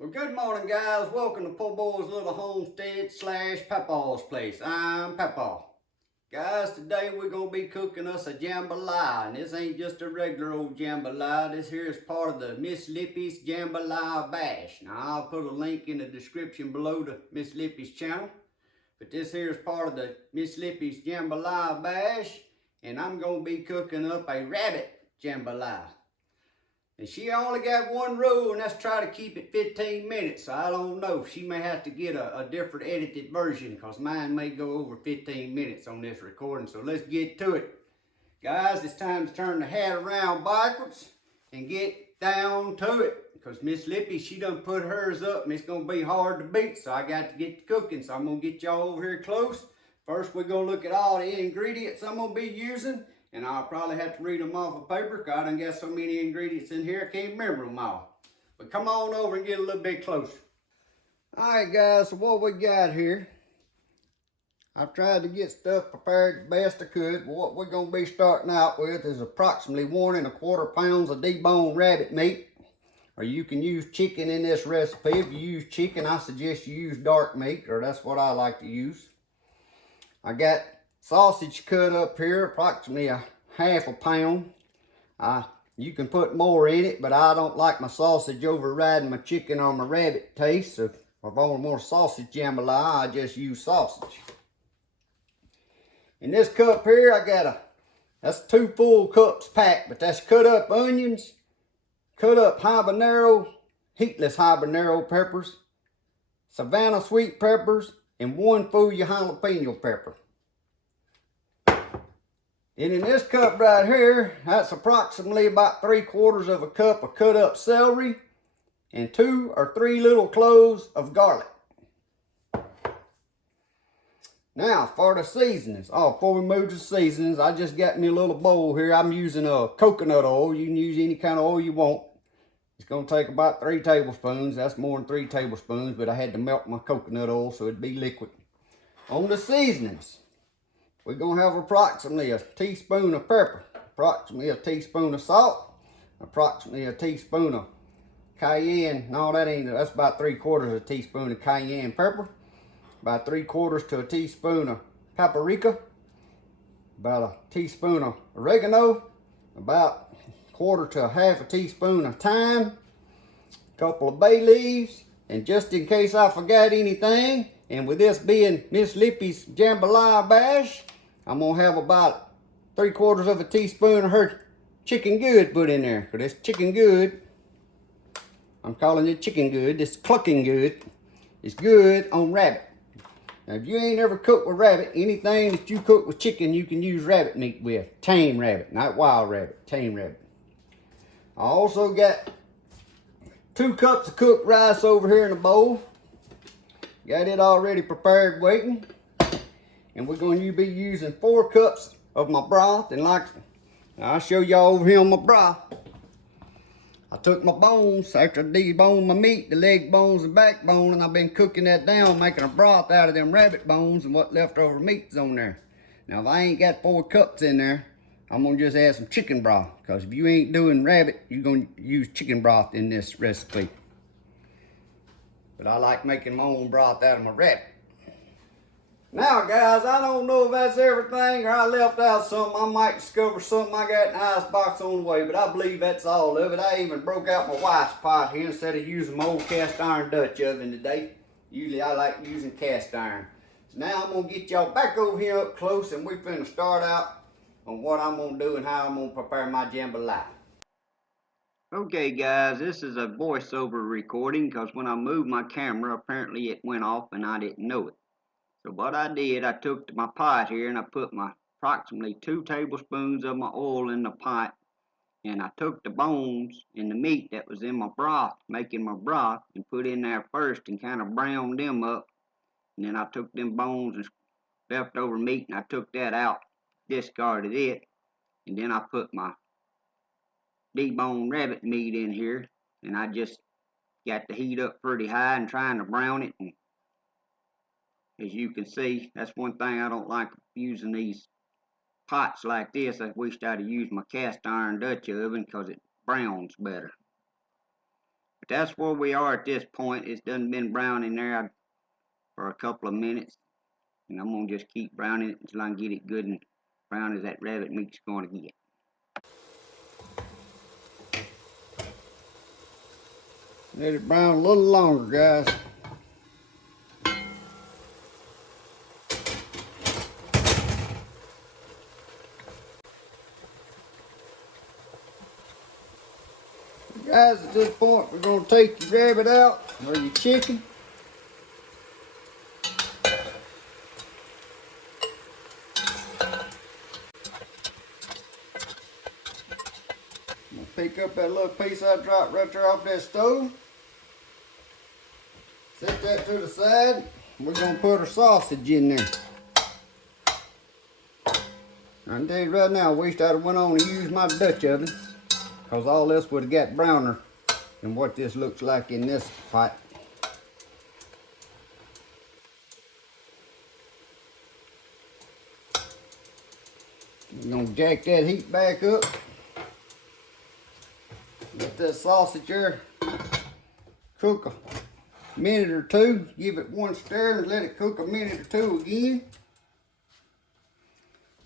Well, good morning, guys. Welcome to Poor Boy's Little Homestead / Papaw's Place. I'm Papaw. Guys, today we're going to be cooking us a jambalaya. And this ain't just a regular old jambalaya. This here is part of the Ms Lippys Jambalaya Bash. Now, I'll put a link in the description below to Ms Lippy's channel. But this here is part of the Ms Lippy's Jambalaya Bash. And I'm going to be cooking up a rabbit jambalaya. And she only got one rule, and that's try to keep it 15 minutes. So I don't know. She may have to get a different edited version because mine may go over 15 minutes on this recording. So let's get to it. Guys, it's time to turn the hat around backwards and get down to it. Because Ms Lippy, she done put hers up and it's going to be hard to beat. So I got to get to cooking. So I'm going to get y'all over here close. First, we're going to look at all the ingredients I'm going to be using. And I'll probably have to read them off of paper because I done got so many ingredients in here I can't remember them all. But come on over and get a little bit closer. Alright guys, so what we got here, I've tried to get stuff prepared the best I could. But what we're going to be starting out with is approximately 1 1/4 pounds of deboned rabbit meat. Or you can use chicken in this recipe. If you use chicken, I suggest you use dark meat, or that's what I like to use. I got sausage cut up here, approximately a 1/2 pound. You can put more in it, but I don't like my sausage overriding my chicken or my rabbit taste. So if I want more sausage jambalaya, I just use sausage. In this cup here, I got that's 2 full cups packed, but that's cut up onions, cut up habanero, heatless habanero peppers, Savannah sweet peppers, and 1 full jalapeno pepper. And in this cup right here, that's approximately about 3/4 cup of cut up celery and 2 or 3 little cloves of garlic. Now for the seasonings. Before we move to the seasonings, I just got me a little bowl here. I'm using coconut oil. You can use any kind of oil you want. It's going to take about 3 tablespoons. That's more than 3 tablespoons, but I had to melt my coconut oil so it'd be liquid. On the seasonings, we're going to have approximately a teaspoon of pepper, approximately a teaspoon of salt, approximately a teaspoon of cayenne. No, that's about 3/4 teaspoon of cayenne pepper, about 3/4 teaspoon of paprika, about a teaspoon of oregano, about 1/4 to 1/2 teaspoon of thyme, a couple of bay leaves, and just in case I forgot anything, and with this being Ms Lippy's Jambalaya Bash, I'm going to have about 3/4 teaspoon of her chicken good put in there. Because this chicken good, I'm calling it chicken good, this clucking good, is good on rabbit. Now if you ain't ever cooked with rabbit, anything that you cook with chicken you can use rabbit meat with. Tame rabbit, not wild rabbit, tame rabbit. I also got 2 cups of cooked rice over here in a bowl. Got it already prepared waiting. And we're going to be using 4 cups of my broth. And like I'll show y'all over here on my broth. I took my bones after I deboned my meat, the leg bones and backbone, and I've been cooking that down, making a broth out of them rabbit bones and what leftover meat's on there. Now if I ain't got 4 cups in there, I'm going to just add some chicken broth. Because if you ain't doing rabbit, you're going to use chicken broth in this recipe. But I like making my own broth out of my rabbit. Now guys, I don't know if that's everything or I left out something. I might discover something I got in the icebox on the way, but I believe that's all of it. I even broke out my wife's pot here instead of using my old cast iron Dutch oven today. Usually I like using cast iron. So now I'm going to get y'all back over here up close and we're finna start out on what I'm going to do and how I'm going to prepare my jambalaya. Okay guys, this is a voiceover recording because when I moved my camera, apparently it went off and I didn't know it. So what I did, I took my pot here and I put my approximately 2 tablespoons of my oil in the pot, and I took the bones and the meat that was in my broth, making my broth, and put in there first and kind of browned them up. And then I took them bones and leftover meat and I took that out, discarded it, and then I put my deboned rabbit meat in here, and I just got the heat up pretty high and trying to brown it. And as you can see, that's one thing I don't like using these pots like this. I wished I'd have used my cast iron Dutch oven because it browns better. that's where we are at this point. It's done been browning there for a couple of minutes. And I'm going to just keep browning it until I can get it good and brown as that rabbit meat's going to get. Let it brown a little longer, guys. Guys, at this point, we're going to take your rabbit out, or your chicken. I'm going to pick up that little piece I dropped right there off that stove. Set that to the side. We're going to put our sausage in there. I can tell you right now, I wished I'd have went on and used my Dutch oven, because all this would have got browner than what this looks like in this pot. We're going to jack that heat back up. Let that sausage there cook a minute or two. Give it one stir and let it cook a minute or two again.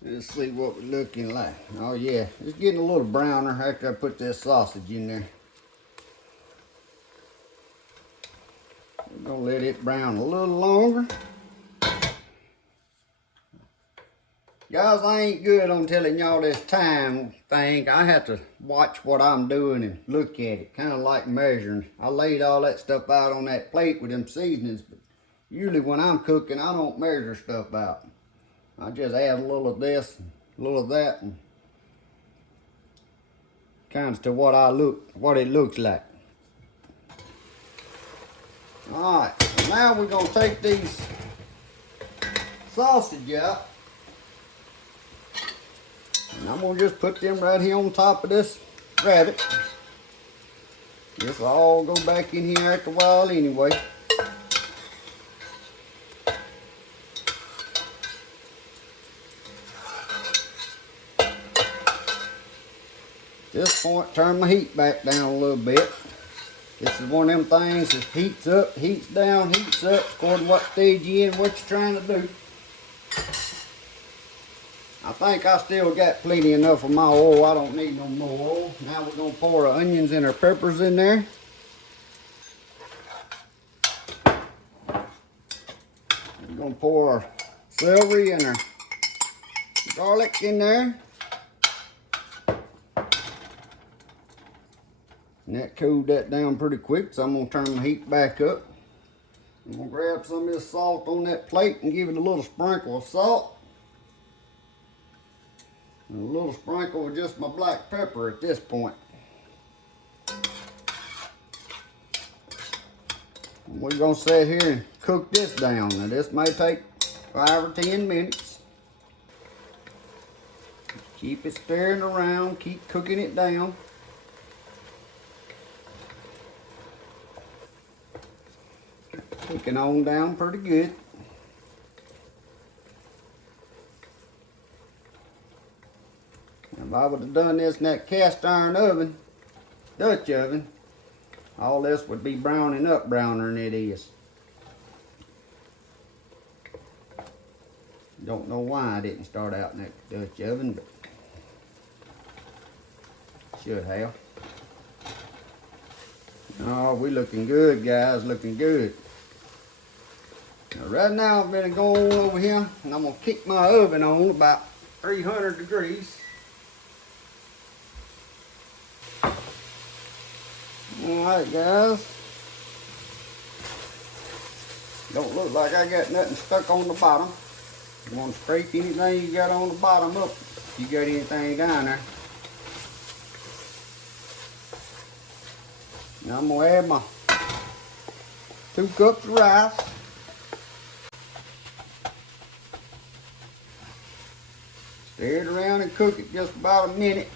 Let's see what we're looking like. Oh yeah, it's getting a little browner after I put this sausage in there. We're gonna let it brown a little longer. Guys, I ain't good on telling y'all this time thing. I have to watch what I'm doing and look at it, kind of like measuring. I laid all that stuff out on that plate with them seasonings, but usually when I'm cooking, I don't measure stuff out. I just add a little of this, a little of that, and kind of to what it looks like. All right, so now we're gonna take these sausage out, and I'm gonna just put them right here on top of this rabbit. This will all go back in here after a while anyway. At this point, turn my heat back down a little bit. This is one of them things that heats up, heats down, heats up, according to what stage you're in, what you're trying to do. I think I still got plenty enough of my oil. I don't need no more oil. Now we're going to pour our onions and our peppers in there. We're going to pour our celery and our garlic in there. And that cooled that down pretty quick, so I'm going to turn the heat back up. I'm going to grab some of this salt on that plate and give it a little sprinkle of salt. And a little sprinkle of just my black pepper at this point. And we're going to sit here and cook this down. Now this may take 5 or 10 minutes. Keep it stirring around, keep cooking it down. Cooking on down pretty good. Now, if I would have done this in that cast iron oven, Dutch oven, all this would be browning up browner than it is. Don't know why I didn't start out in that Dutch oven, but should have. Oh, we looking good, guys, looking good. Now, right now I'm going to go on over here and I'm going to kick my oven on about 300 degrees. Alright guys. Don't look like I got nothing stuck on the bottom. You want to scrape anything you got on the bottom up if you got anything down there. Now I'm going to add my 2 cups of rice. Stir it around and cook it just about a minute.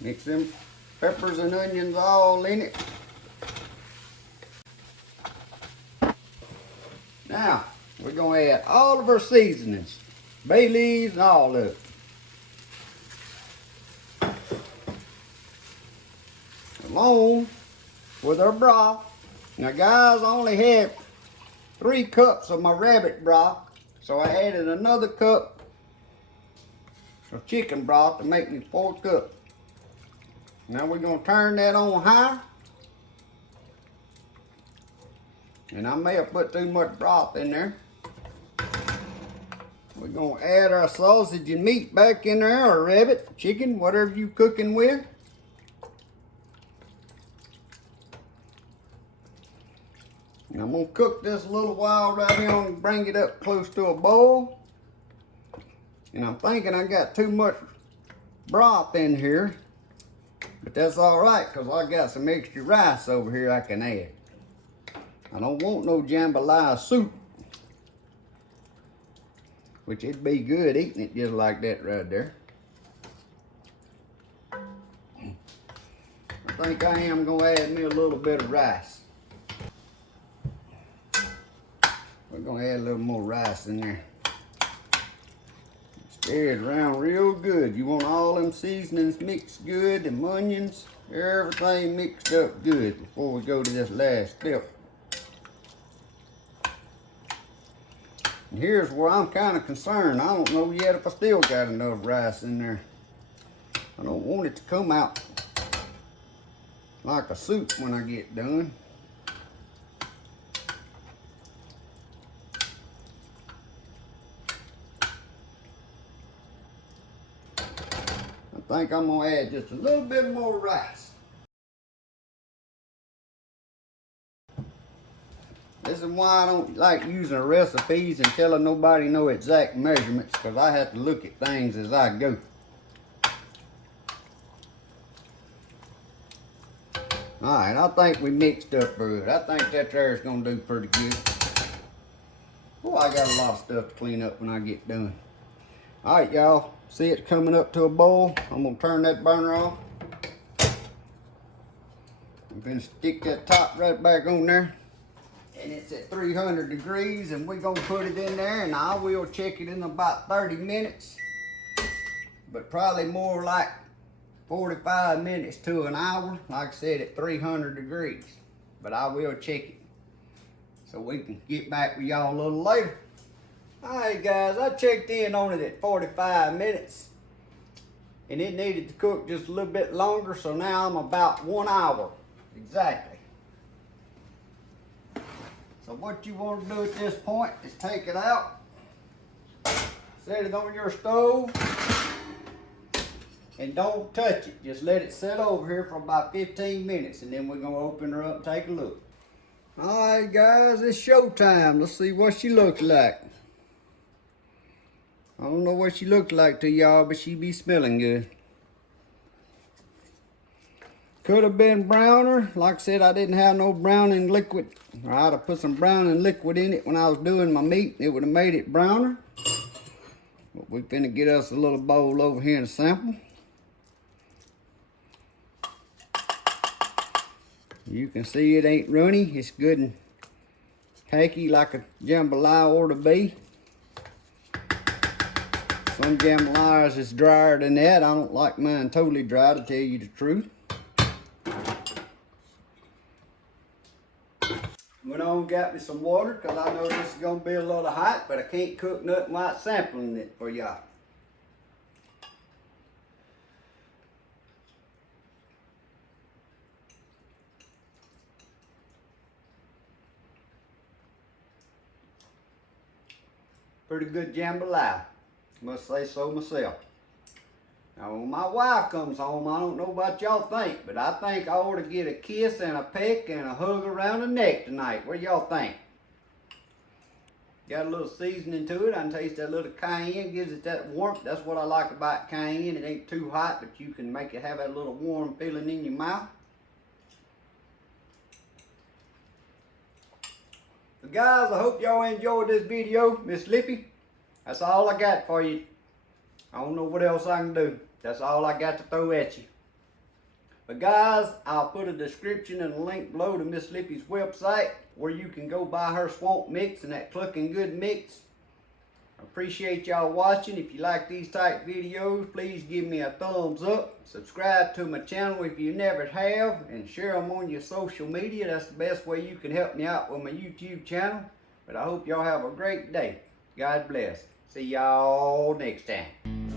Mix them peppers and onions all in it. Now, we're going to add all of our seasonings, bay leaves and all of it. along with our broth. Now guys, I only had 3 cups of my rabbit broth, so I added another cup of chicken broth to make me 4 cups. Now we're gonna turn that on high. And I may have put too much broth in there. We're gonna add our sausage and meat back in there, or rabbit, chicken, whatever you cooking with. And I'm gonna cook this a little while right here and bring it up close to a boil. And I'm thinking I got too much broth in here, but that's all right, because I got some extra rice over here I can add. I don't want no jambalaya soup, which it'd be good eating it just like that right there. I think I am gonna add me a little bit of rice. We're gonna add a little more rice in there. Stir it around real good. You want all them seasonings mixed good, them onions, everything mixed up good before we go to this last step. And here's where I'm kind of concerned. I don't know yet if I still got enough rice in there. I don't want it to come out like a soup when I get done. I think I'm gonna add just a little bit more rice. This is why I don't like using recipes and telling nobody no exact measurements, because I have to look at things as I go. Alright, I think we mixed up good. I think that there is going to do pretty good. Oh, I got a lot of stuff to clean up when I get done. Alright, y'all. See it coming up to a boil. I'm going to turn that burner off. I'm going to stick that top right back on there. And it's at 300 degrees, and we're going to put it in there, and I will check it in about 30 minutes. But probably more like 45 minutes to an hour, like I said, at 300 degrees. But I will check it so we can get back with y'all a little later. Alright guys, I checked in on it at 45 minutes, and it needed to cook just a little bit longer, so now I'm about 1 hour exactly. So what you want to do at this point is take it out, set it on your stove, and don't touch it. Just let it sit over here for about 15 minutes, and then we're going to open her up and take a look. Alright guys, it's showtime. Let's see what she looks like. I don't know what she looks like to y'all, but she be smelling good. Could have been browner. Like I said, I didn't have no browning liquid. I'd have put some browning liquid in it when I was doing my meat. It would have made it browner. But we're finna get us a little bowl over here and sample. You can see it ain't runny. It's good and cakey like a jambalaya ought to be. Some jambalayas is drier than that. I don't like mine totally dry, to tell you the truth. Went on, got me some water, because I know this is going to be a little hot, but I can't cook nothing without sampling it for y'all. Pretty good jambalaya, must say so myself. Now when my wife comes home, I don't know what y'all think, but I think I ought to get a kiss and a peck and a hug around the neck tonight. What y'all think? Got a little seasoning to it. I can taste that little cayenne, gives it that warmth. That's what I like about cayenne. It ain't too hot, but you can make it have that little warm feeling in your mouth. So guys, I hope y'all enjoyed this video. Ms Lippy, that's all I got for you. I don't know what else I can do. That's all I got to throw at you. But guys, I'll put a description and a link below to Ms Lippy's website, where you can go buy her swamp mix and that clucking good mix. I appreciate y'all watching. If you like these type videos, please give me a thumbs up. Subscribe to my channel if you never have, and share them on your social media. That's the best way you can help me out with my YouTube channel. But I hope y'all have a great day. God bless. See y'all next time.